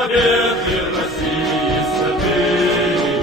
победы России святые,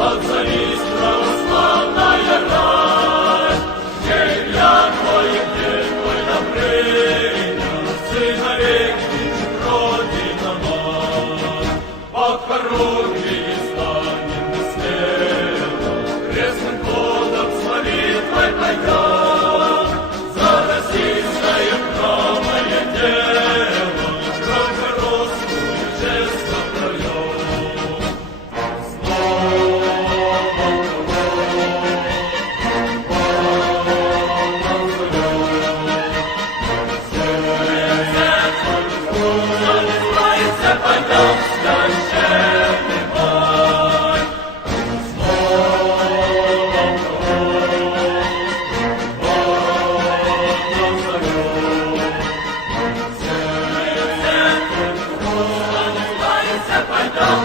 отзовись, православная рать, где я твой, где твой Добрыня, сыновей кличет Родина мать. Под хоругви станем мы смело, крестным ходом с молитвой пойдем, за российское правое дело, кровь русскую честно прольем. Пойдем священный бой, с новым Богом зовем. Все, пойдем